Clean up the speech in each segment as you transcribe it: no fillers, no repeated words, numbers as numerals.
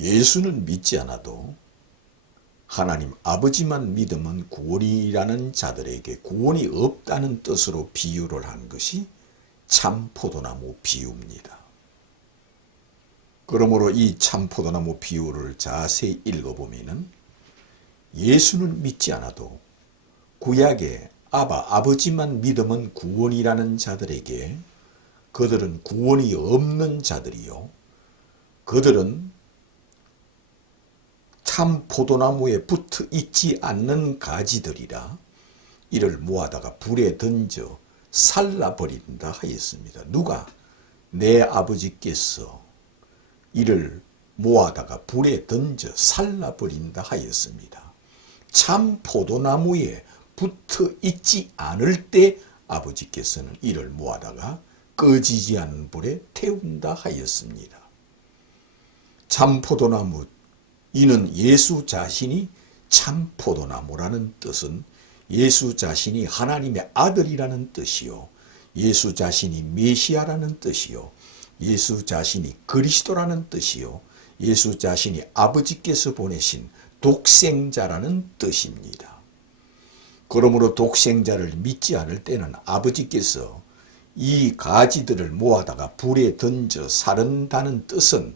예수는 믿지 않아도 하나님 아버지만 믿으면 구원이라는 자들에게 구원이 없다는 뜻으로 비유를 한 것이 참 포도나무 비유입니다. 그러므로 이 참 포도나무 비유를 자세히 읽어보면 예수는 믿지 않아도 구약의 아버지만 믿으면 구원이라는 자들에게 그들은 구원이 없는 자들이요, 그들은 참 포도나무에 붙어 있지 않는 가지들이라 이를 모아다가 불에 던져 살라버린다 하였습니다. 누가? 내 아버지께서 이를 모아다가 불에 던져 살라버린다 하였습니다. 참 포도나무에 붙어 있지 않을 때 아버지께서는 이를 모아다가 꺼지지 않는 불에 태운다 하였습니다. 참 포도나무, 이는 예수 자신이 참 포도나무라는 뜻은 예수 자신이 하나님의 아들이라는 뜻이요, 예수 자신이 메시아라는 뜻이요, 예수 자신이 그리스도라는 뜻이요, 예수 자신이 아버지께서 보내신 독생자라는 뜻입니다. 그러므로 독생자를 믿지 않을 때는 아버지께서 이 가지들을 모아다가 불에 던져 살른다는 뜻은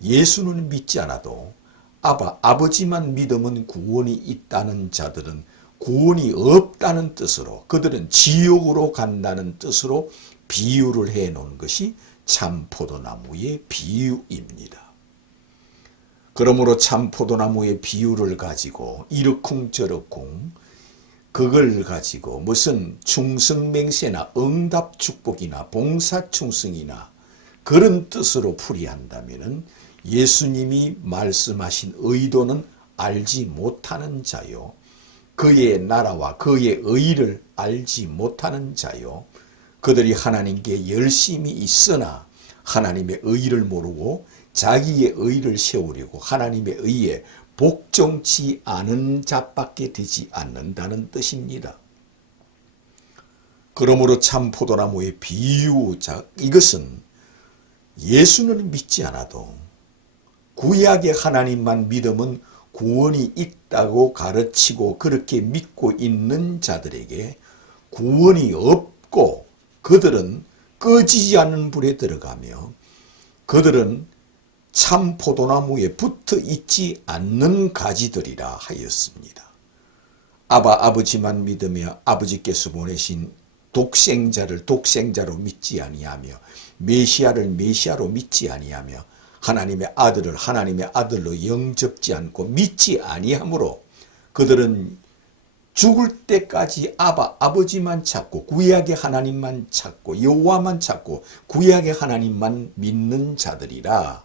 예수는 믿지 않아도 아버지만 믿으면 구원이 있다는 자들은 구원이 없다는 뜻으로, 그들은 지옥으로 간다는 뜻으로 비유를 해놓은 것이 참 포도나무의 비유입니다. 그러므로 참 포도나무의 비유를 가지고 이러쿵저러쿵 그걸 가지고 무슨 충성맹세나 응답축복이나 봉사충성이나 그런 뜻으로 풀이한다면 예수님이 말씀하신 의도는 알지 못하는 자요, 그의 나라와 그의 의를 알지 못하는 자요, 그들이 하나님께 열심히 있으나 하나님의 의를 모르고 자기의 의를 세우려고 하나님의 의에 복종치 않은 자밖에 되지 않는다는 뜻입니다. 그러므로 참 포도나무의 비유작, 이것은 예수는 믿지 않아도 구약의 하나님만 믿으면 구원이 있다고 가르치고 그렇게 믿고 있는 자들에게 구원이 없고 그들은 꺼지지 않는 불에 들어가며 그들은 참 포도나무에 붙어 있지 않는 가지들이라 하였습니다. 아버지만 믿으며 아버지께서 보내신 독생자를 독생자로 믿지 아니하며 메시아를 메시아로 믿지 아니하며 하나님의 아들을 하나님의 아들로 영접지 않고 믿지 아니하므로 그들은 죽을 때까지 아버지만 찾고 구약의 하나님만 찾고 여호와만 찾고 구약의 하나님만 믿는 자들이라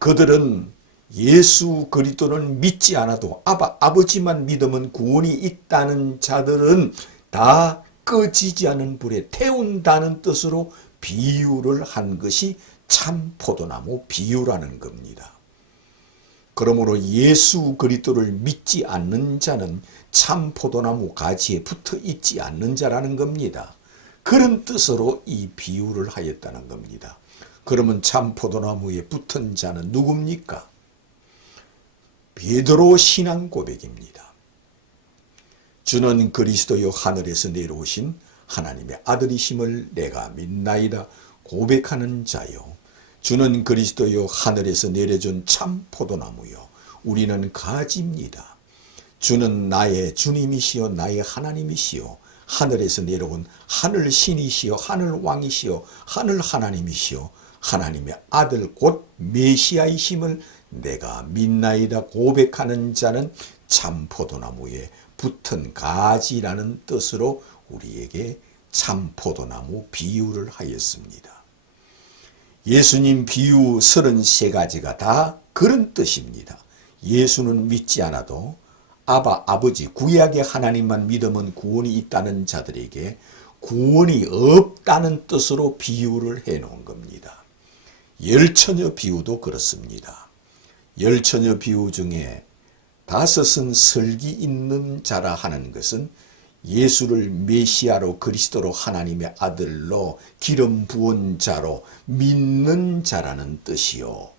그들은 예수 그리스도를 믿지 않아도 아버지만 믿으면 구원이 있다는 자들은 다 꺼지지 않은 불에 태운다는 뜻으로 비유를 한 것이 참 포도나무 비유라는 겁니다. 그러므로 예수 그리스도를 믿지 않는 자는 참 포도나무 가지에 붙어 있지 않는 자라는 겁니다. 그런 뜻으로 이 비유를 하였다는 겁니다. 그러면 참 포도나무에 붙은 자는 누굽니까? 베드로 신앙 고백입니다. 주는 그리스도여 하늘에서 내려오신 하나님의 아들이심을 내가 믿나이다 고백하는 자요. 주는 그리스도여 하늘에서 내려준 참 포도나무요. 우리는 가지입니다. 주는 나의 주님이시여 나의 하나님이시여 하늘에서 내려온 하늘 신이시여 하늘 왕이시여 하늘 하나님이시여 하나님의 아들 곧 메시아이심을 내가 믿나이다 고백하는 자는 참 포도나무에 붙은 가지라는 뜻으로 우리에게 참 포도나무 비유를 하였습니다. 예수님 비유 33가지가 다 그런 뜻입니다. 예수는 믿지 않아도 아버지 구약의 하나님만 믿으면 구원이 있다는 자들에게 구원이 없다는 뜻으로 비유를 해놓은 겁니다. 열처녀 비유도 그렇습니다. 열처녀 비유 중에 5은 설기 있는 자라 하는 것은 예수를 메시아로 그리스도로 하나님의 아들로 기름 부은 자로 믿는 자라는 뜻이요.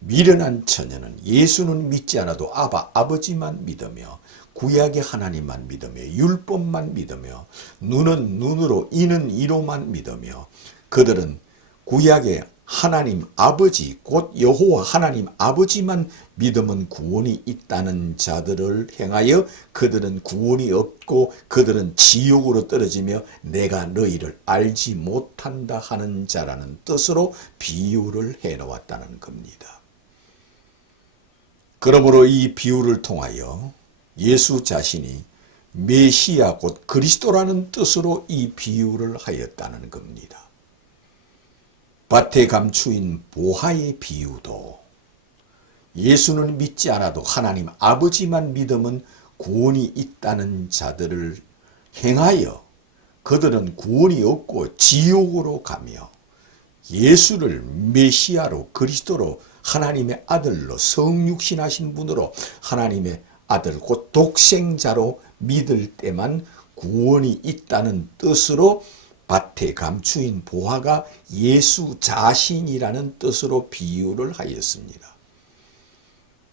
미련한 처녀는 예수는 믿지 않아도 아버지만 믿으며 구약의 하나님만 믿으며 율법만 믿으며 눈은 눈으로 이는 이로만 믿으며 그들은 구약의 하나님 아버지 곧 여호와 하나님 아버지만 믿으면 구원이 있다는 자들을 행하여 그들은 구원이 없고 그들은 지옥으로 떨어지며 내가 너희를 알지 못한다 하는 자라는 뜻으로 비유를 해놓았다는 겁니다. 그러므로 이 비유를 통하여 예수 자신이 메시아 곧 그리스도라는 뜻으로 이 비유를 하였다는 겁니다. 밭에 감추인 보화의 비유도 예수는 믿지 않아도 하나님 아버지만 믿으면 구원이 있다는 자들을 행하여 그들은 구원이 없고 지옥으로 가며 예수를 메시아로 그리스도로 하나님의 아들로 성육신하신 분으로 하나님의 아들 곧 독생자로 믿을 때만 구원이 있다는 뜻으로 밭에 감추인 보화가 예수 자신이라는 뜻으로 비유를 하였습니다.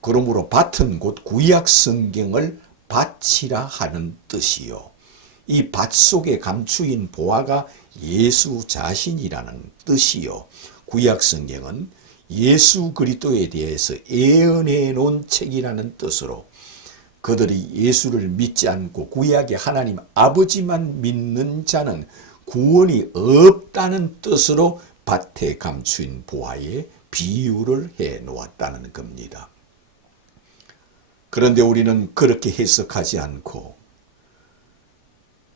그러므로 밭은 곧 구약 성경을 밭이라 하는 뜻이요. 이 밭 속에 감추인 보화가 예수 자신이라는 뜻이요. 구약 성경은 예수 그리스도에 대해서 예언해 놓은 책이라는 뜻으로 그들이 예수를 믿지 않고 구약의 하나님 아버지만 믿는 자는 구원이 없다는 뜻으로 밭에 감추인 보화에 비유를 해 놓았다는 겁니다. 그런데 우리는 그렇게 해석하지 않고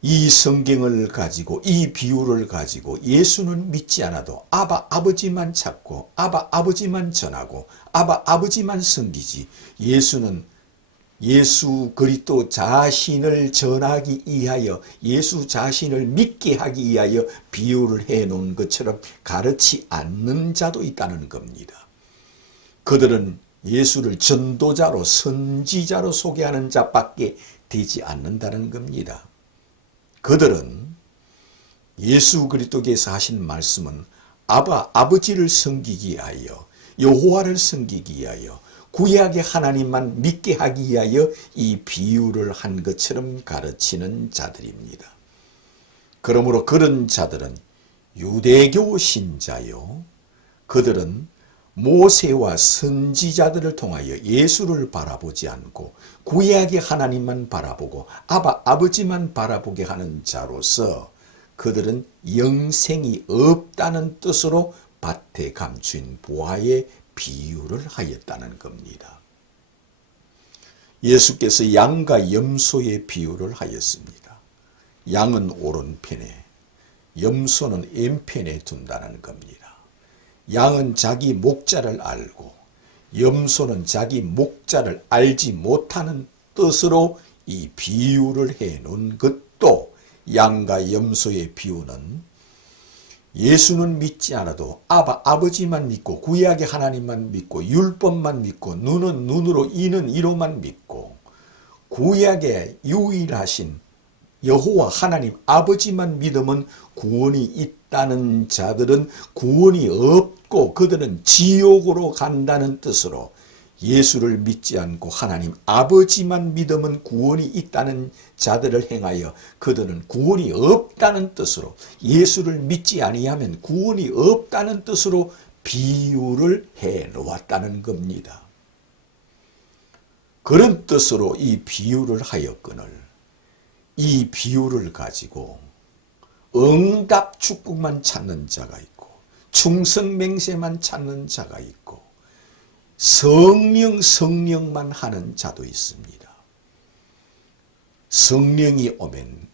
이 성경을 가지고 이 비유를 가지고 예수는 믿지 않아도 아버지만 찾고 아버지만 전하고 아버지만 섬기지 예수는 예수 그리스도 자신을 전하기 위하여 예수 자신을 믿게 하기 위하여 비유를 해놓은 것처럼 가르치 않는 자도 있다는 겁니다. 그들은 예수를 전도자로 선지자로 소개하는 자밖에 되지 않는다는 겁니다. 그들은 예수 그리스도께서 하신 말씀은 아버지를 섬기기 위하여 여호와를 섬기기 위하여 구약의 하나님만 믿게 하기 위하여 이 비유를 한 것처럼 가르치는 자들입니다. 그러므로 그런 자들은 유대교 신자요. 그들은 모세와 선지자들을 통하여 예수를 바라보지 않고 구약의 하나님만 바라보고 아버지만 바라보게 하는 자로서 그들은 영생이 없다는 뜻으로 밭에 감춘 보화의 비유를 하였다는 겁니다. 예수께서 양과 염소의 비유를 하였습니다. 양은 오른편에 염소는 왼편에 둔다는 겁니다. 양은 자기 목자를 알고 염소는 자기 목자를 알지 못하는 뜻으로 이 비유를 해놓은 것도 양과 염소의 비유는 예수는 믿지 않아도 아버지만 믿고 구약의 하나님만 믿고 율법만 믿고 눈은 눈으로 이는 이로만 믿고 구약의 유일하신 여호와 하나님 아버지만 믿으면 구원이 있다는 자들은 구원이 없고 그들은 지옥으로 간다는 뜻으로 예수를 믿지 않고 하나님 아버지만 믿으면 구원이 있다는 자들을 행하여 그들은 구원이 없다는 뜻으로 예수를 믿지 아니하면 구원이 없다는 뜻으로 비유를 해 놓았다는 겁니다. 그런 뜻으로 이 비유를 하였거늘 이 비유를 가지고 응답 축복만 찾는 자가 있고 충성맹세만 찾는 자가 있고 성령만 하는 자도 있습니다. 성령이 오면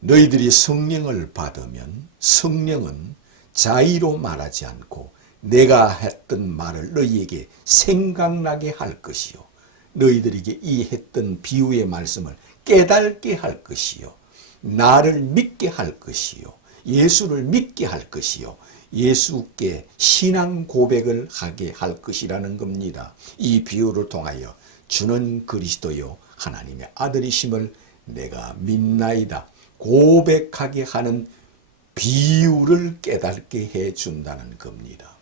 너희들이 성령을 받으면 성령은 자의로 말하지 않고 내가 했던 말을 너희에게 생각나게 할 것이요 너희들에게 이 했던 비유의 말씀을 깨닫게 할 것이요 나를 믿게 할 것이요 예수를 믿게 할 것이요 예수께 신앙 고백을 하게 할 것이라는 겁니다. 이 비유를 통하여 주는 그리스도요 하나님의 아들이심을 내가 믿나이다 고백하게 하는 비유를 깨닫게 해준다는 겁니다.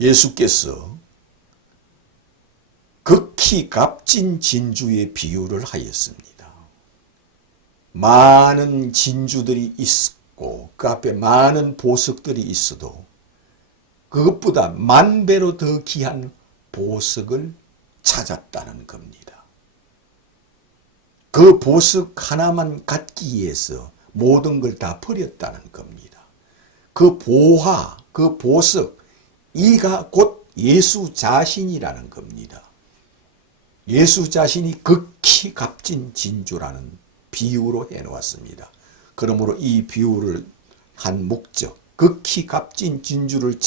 예수께서 극히 값진 진주의 비유를 하였습니다. 많은 진주들이 있고 그 앞에 많은 보석들이 있어도 그것보다 만 배로 더 귀한 보석을 찾았다는 겁니다. 그 보석 하나만 갖기 위해서 모든 걸 다 버렸다는 겁니다. 그 보화, 그 보석, 이가 곧 예수 자신이라는 겁니다. 예수 자신이 극히 값진 진주라는 비유로 해놓았습니다. 그러므로 이 비유를 한 목적, 극히 값진 진주를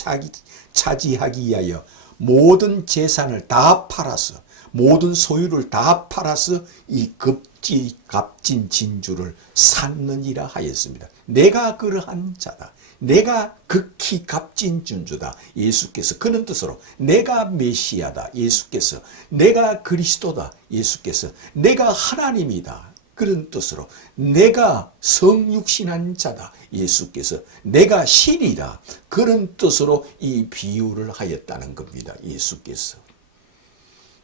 차지하기 위하여 모든 재산을 다 팔아서, 모든 소유를 다 팔아서 이 극히 값진 진주를 샀느니라 하였습니다. 내가 그러한 자다. 내가 극히 값진 진주다. 예수께서 그런 뜻으로 내가 메시아다. 예수께서 내가 그리스도다. 예수께서 내가 하나님이다. 그런 뜻으로 내가 성육신한 자다. 예수께서 내가 신이다. 그런 뜻으로 이 비유를 하였다는 겁니다. 예수께서.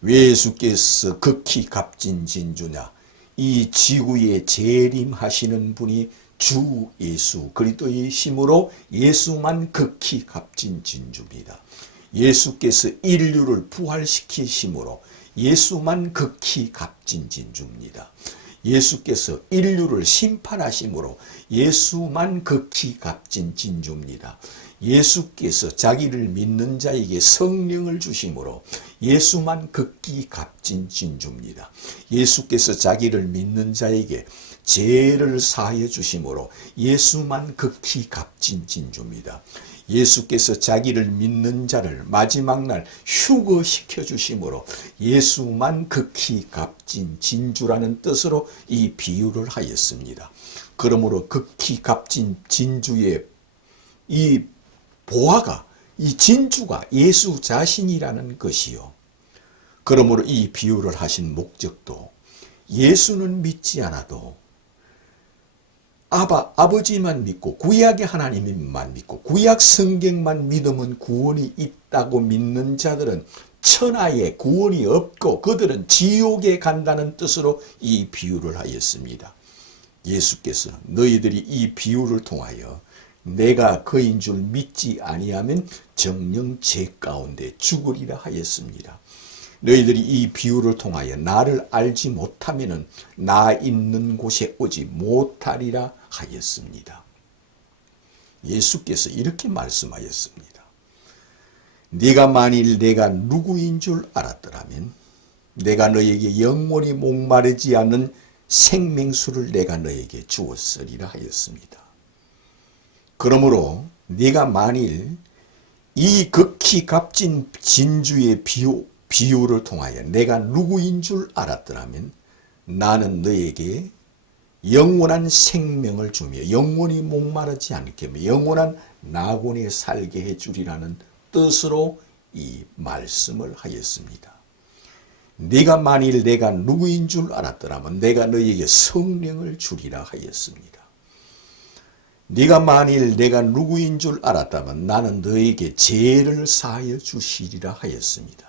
왜 예수께서 극히 값진 진주냐? 이 지구에 재림하시는 분이 주 예수 그리스도의 힘으로 예수만 극히 값진 진주입니다. 예수께서 인류를 부활시키심으로 예수만 극히 값진 진주입니다. 예수께서 인류를 심판하심으로 예수만 극히 값진 진주입니다. 예수께서 자기를 믿는 자에게 성령을 주심으로 예수만 극히 값진 진주입니다. 예수께서 자기를 믿는 자에게 죄를 사하여 주심으로 예수만 극히 값진 진주입니다. 예수께서 자기를 믿는 자를 마지막 날 휴거시켜 주심으로 예수만 극히 값진 진주라는 뜻으로 이 비유를 하였습니다. 그러므로 극히 값진 진주의 이 보화가, 이 진주가 예수 자신이라는 것이요. 그러므로 이 비유를 하신 목적도 예수는 믿지 않아도 아버지만 믿고 구약의 하나님만 믿고 구약 성경만 믿으면 구원이 있다고 믿는 자들은 천하에 구원이 없고 그들은 지옥에 간다는 뜻으로 이 비유를 하였습니다. 예수께서 너희들이 이 비유를 통하여 내가 그인 줄 믿지 아니하면 정녕 죄 가운데 죽으리라 하였습니다. 너희들이 이 비유를 통하여 나를 알지 못하면 나 있는 곳에 오지 못하리라 하였습니다. 예수께서 이렇게 말씀하였습니다. 네가 만일 내가 누구인 줄 알았더라면 내가 너에게 영원히 목마르지 않는 생명수를 내가 너에게 주었으리라 하였습니다. 그러므로 네가 만일 이 극히 값진 진주의 비유를 통하여 내가 누구인 줄 알았더라면 나는 너에게 영원한 생명을 주며 영원히 목마르지 않게 하며 영원한 낙원에 살게 해주리라는 뜻으로 이 말씀을 하였습니다. 네가 만일 내가 누구인 줄 알았더라면 내가 너에게 성령을 주리라 하였습니다. 네가 만일 내가 누구인 줄 알았다면 나는 너에게 죄를 사하여 주시리라 하였습니다.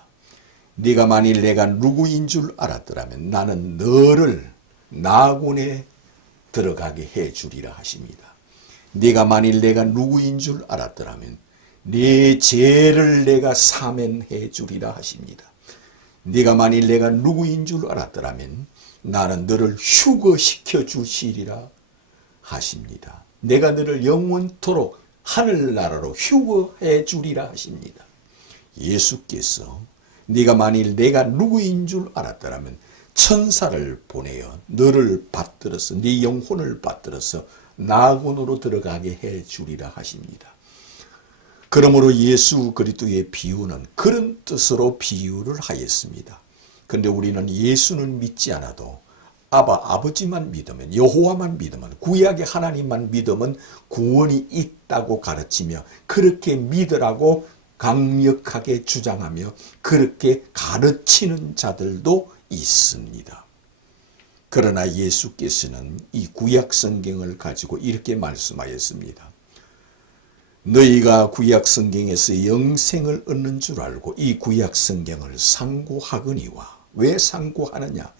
네가 만일 내가 누구인 줄 알았더라면 나는 너를 낙원에 들어가게 해주리라 하십니다. 네가 만일 내가 누구인 줄 알았더라면 네 죄를 내가 사면해 주리라 하십니다. 네가 만일 내가 누구인 줄 알았더라면 나는 너를 휴거시켜 주시리라 하십니다. 내가 너를 영원토록 하늘나라로 휴거해 주리라 하십니다. 예수께서 네가 만일 내가 누구인 줄 알았더라면 천사를 보내어 너를 받들어서 네 영혼을 받들어서 낙원으로 들어가게 해 주리라 하십니다. 그러므로 예수 그리스도의 비유는 그런 뜻으로 비유를 하였습니다. 그런데 우리는 예수는 믿지 않아도 아버지만 믿으면 여호와만 믿으면 구약의 하나님만 믿으면 구원이 있다고 가르치며 그렇게 믿으라고 강력하게 주장하며 그렇게 가르치는 자들도 있습니다. 그러나 예수께서는 이 구약 성경을 가지고 이렇게 말씀하였습니다. 너희가 구약 성경에서 영생을 얻는 줄 알고 이 구약 성경을 상고하거니와. 왜 상고하느냐?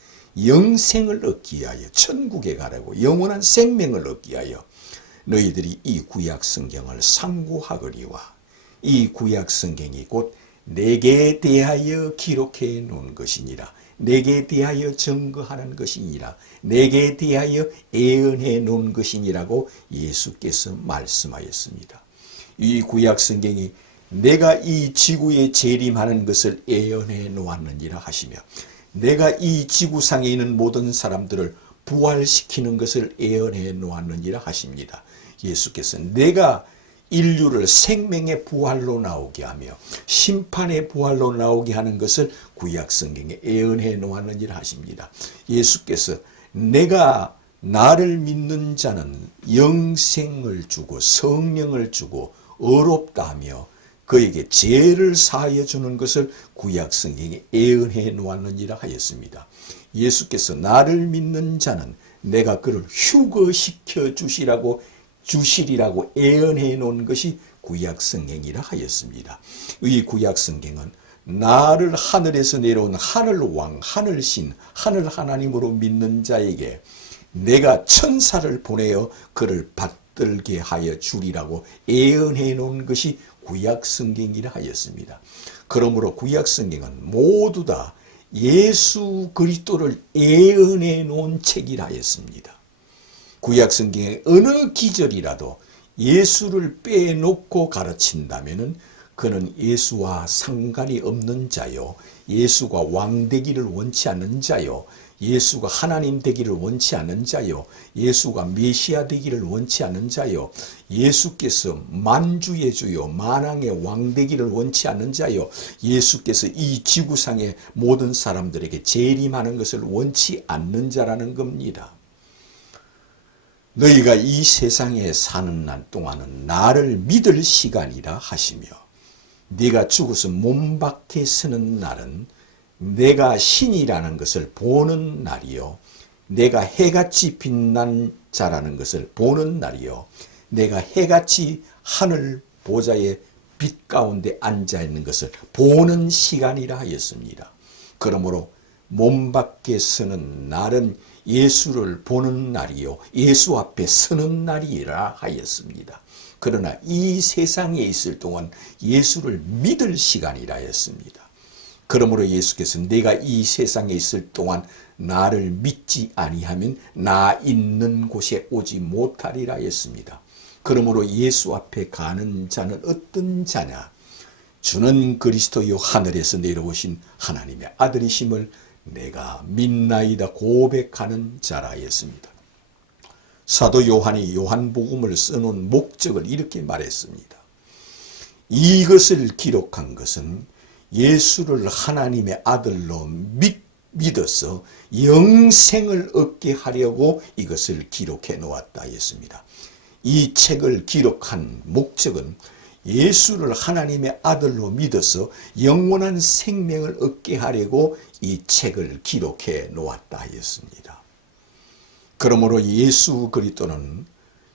영생을 얻기 위하여, 천국에 가라고, 영원한 생명을 얻기 위하여 너희들이 이 구약 성경을 상고하거니와. 이 구약 성경이 곧 내게 대하여 기록해 놓은 것이니라. 내게 대하여 증거하는 것이니라. 내게 대하여 예언해 놓은 것이니라고 예수께서 말씀하였습니다. 이 구약 성경이 내가 이 지구에 재림하는 것을 예언해 놓았느니라 하시며, 내가 이 지구상에 있는 모든 사람들을 부활시키는 것을 예언해 놓았느니라 하십니다. 예수께서 내가 인류를 생명의 부활로 나오게 하며 심판의 부활로 나오게 하는 것을 구약 성경에 예언해 놓았느니라 하십니다. 예수께서 내가 나를 믿는 자는 영생을 주고 성령을 주고 의롭다 하며 그에게 죄를 사하여 주는 것을 구약 성경에 예언해 놓았느니라 하였습니다. 예수께서 나를 믿는 자는 내가 그를 휴거시켜 주시리라고 예언해 놓은 것이 구약 성경이라 하였습니다. 이 구약 성경은 나를 하늘에서 내려온 하늘왕, 하늘신, 하늘 하나님으로 믿는 자에게 내가 천사를 보내어 그를 받들게 하여 주리라고 예언해 놓은 것이 구약 성경이라 하였습니다. 그러므로 구약 성경은 모두 다 예수 그리스도를 예언해 놓은 책이라 하였습니다. 구약 성경의 어느 기절이라도 예수를 빼놓고 가르친다면 그는 예수와 상관이 없는 자요, 예수가 왕 되기를 원치 않는 자요, 예수가 하나님 되기를 원치 않는 자요, 예수가 메시아 되기를 원치 않는 자요, 예수께서 만주의 주요 만왕의 왕 되기를 원치 않는 자요, 예수께서 이 지구상의 모든 사람들에게 재림하는 것을 원치 않는 자라는 겁니다. 너희가 이 세상에 사는 날 동안은 나를 믿을 시간이라 하시며, 네가 죽어서 몸 밖에 서는 날은 내가 신이라는 것을 보는 날이요, 내가 해같이 빛난 자라는 것을 보는 날이요, 내가 해같이 하늘 보좌의 빛 가운데 앉아 있는 것을 보는 시간이라 하였습니다. 그러므로 몸 밖에 서는 날은 예수를 보는 날이요, 예수 앞에 서는 날이라 하였습니다. 그러나 이 세상에 있을 동안 예수를 믿을 시간이라 했습니다. 그러므로 예수께서 내가 이 세상에 있을 동안 나를 믿지 아니하면 나 있는 곳에 오지 못하리라 했습니다. 그러므로 예수 앞에 가는 자는 어떤 자냐? 주는 그리스도요 하늘에서 내려오신 하나님의 아들이심을 내가 믿나이다 고백하는 자라 했습니다. 사도 요한이 요한복음을 써놓은 목적을 이렇게 말했습니다. 이것을 기록한 것은 예수를 하나님의 아들로 믿어서 영생을 얻게 하려고 이것을 기록해 놓았다 했습니다. 이 책을 기록한 목적은 예수를 하나님의 아들로 믿어서 영원한 생명을 얻게 하려고 이 책을 기록해 놓았다 했습니다. 그러므로 예수 그리스도는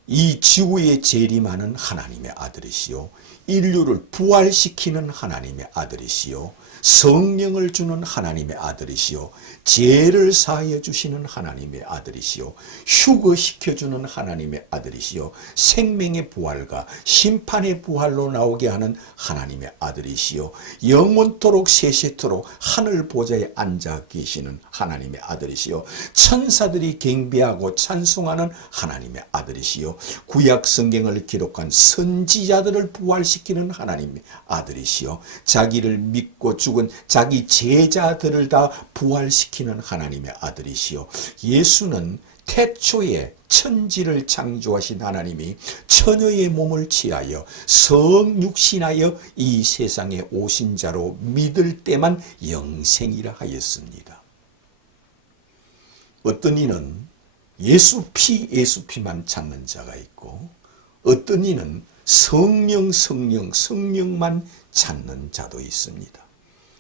이 지구에 재림하는 하나님의 아들이시요, 인류를 부활시키는 하나님의 아들이시요, 성령을 주는 하나님의 아들이시요, 죄를 사하여 주시는 하나님의 아들이시요, 휴거시켜주는 하나님의 아들이시요, 생명의 부활과 심판의 부활로 나오게 하는 하나님의 아들이시요, 영원토록 세세토록 하늘 보좌에 앉아 계시는 하나님의 아들이시요, 천사들이 경배하고 찬송하는 하나님의 아들이시요, 구약 성경을 기록한 선지자들을 부활시키는 하나님의 아들이시요, 자기를 믿고 죽은 자기 제자들을 다 부활시키는 하나님의 아들이시요, 예수는 태초에 천지를 창조하신 하나님이 처녀의 몸을 취하여 성육신하여 이 세상에 오신 자로 믿을 때만 영생이라 하였습니다. 어떤 이는 예수 피만 찾는 자가 있고, 어떤 이는 성령만 찾는 자도 있습니다.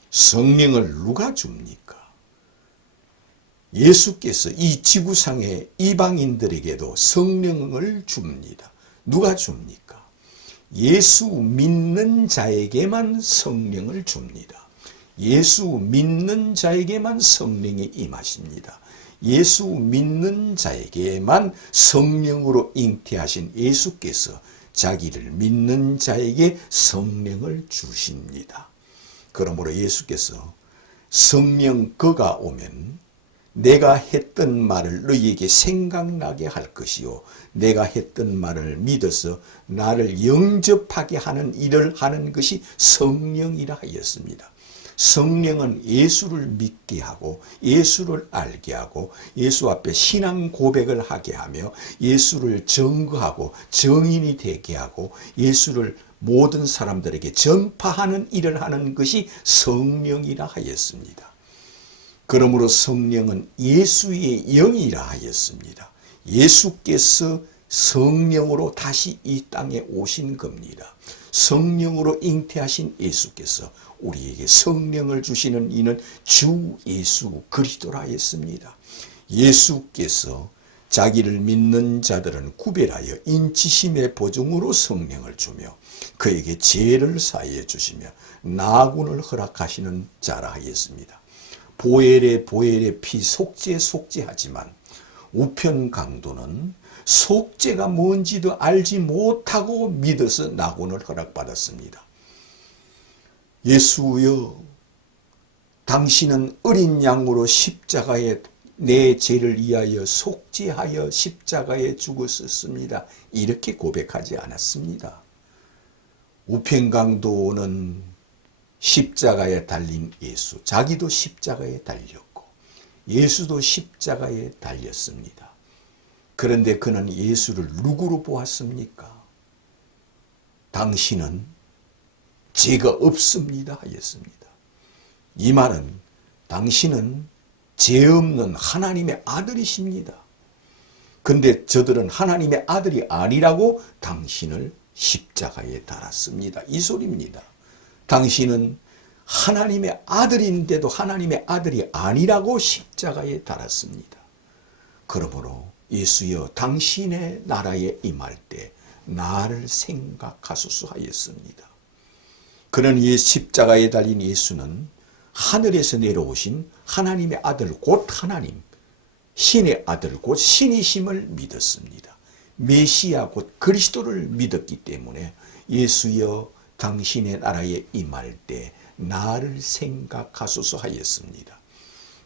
성령을 누가 줍니까? 예수께서 이 지구상의 이방인들에게도 성령을 줍니다. 누가 줍니까? 예수 믿는 자에게만 성령을 줍니다. 예수 믿는 자에게만 성령이 임하십니다. 예수 믿는 자에게만 성령으로 잉태하신 예수께서 자기를 믿는 자에게 성령을 주십니다. 그러므로 예수께서 성령 그가 오면 내가 했던 말을 너희에게 생각나게 할 것이요 내가 했던 말을 믿어서 나를 영접하게 하는 일을 하는 것이 성령이라 하였습니다. 성령은 예수를 믿게 하고 예수를 알게 하고 예수 앞에 신앙 고백을 하게 하며 예수를 증거하고 증인이 되게 하고 예수를 모든 사람들에게 전파하는 일을 하는 것이 성령이라 하였습니다. 그러므로 성령은 예수의 영이라 하였습니다. 예수께서 성령으로 다시 이 땅에 오신 겁니다. 성령으로 잉태하신 예수께서 우리에게 성령을 주시는 이는 주 예수 그리스도라 하였습니다. 예수께서 자기를 믿는 자들은 구별하여 인치심의 보증으로 성령을 주며 그에게 죄를 사하여 주시며 나군을 허락하시는 자라 하였습니다. 보엘의 피 속죄하지만 우편 강도는 속죄가 뭔지도 알지 못하고 믿어서 낙원을 허락받았습니다. 예수여, 당신은 어린 양으로 십자가에 내 죄를 위하여 속죄하여 십자가에 죽었습니다. 이렇게 고백하지 않았습니다. 우편강도는 십자가에 달린 예수, 자기도 십자가에 달렸고 예수도 십자가에 달렸습니다. 그런데 그는 예수를 누구로 보았습니까? 당신은 죄가 없습니다 하였습니다. 이 말은 당신은 죄 없는 하나님의 아들이십니다. 근데 저들은 하나님의 아들이 아니라고 당신을 십자가에 달았습니다. 이 소리입니다. 당신은 하나님의 아들인데도 하나님의 아들이 아니라고 십자가에 달았습니다. 그러므로 예수여, 당신의 나라에 임할 때 나를 생각하소서 하였습니다. 그런 이 십자가에 달린 예수는 하늘에서 내려오신 하나님의 아들 곧 하나님, 신의 아들 곧 신이심을 믿었습니다. 메시아 곧 그리스도를 믿었기 때문에 예수여, 당신의 나라에 임할 때 나를 생각하소서 하였습니다.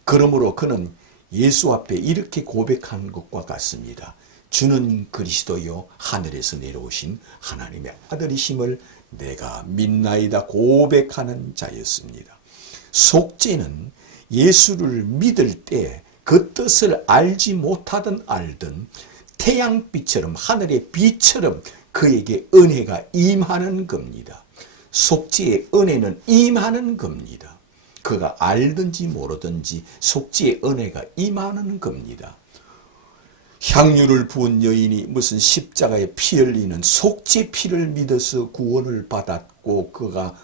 그러므로 그는 예수 앞에 이렇게 고백한 것과 같습니다. 주는 그리스도요 하늘에서 내려오신 하나님의 아들이심을 내가 믿나이다 고백하는 자였습니다. 속죄는 예수를 믿을 때 그 뜻을 알지 못하든 알든 태양빛처럼 하늘의 빛처럼 그에게 은혜가 임하는 겁니다. 속죄의 은혜는 임하는 겁니다. 그가 알든지 모르든지 속죄의 은혜가 임하는 겁니다. 향유를 부은 여인이 무슨 십자가에 피 흘리는 속죄 피를 믿어서 구원을 받았고 그가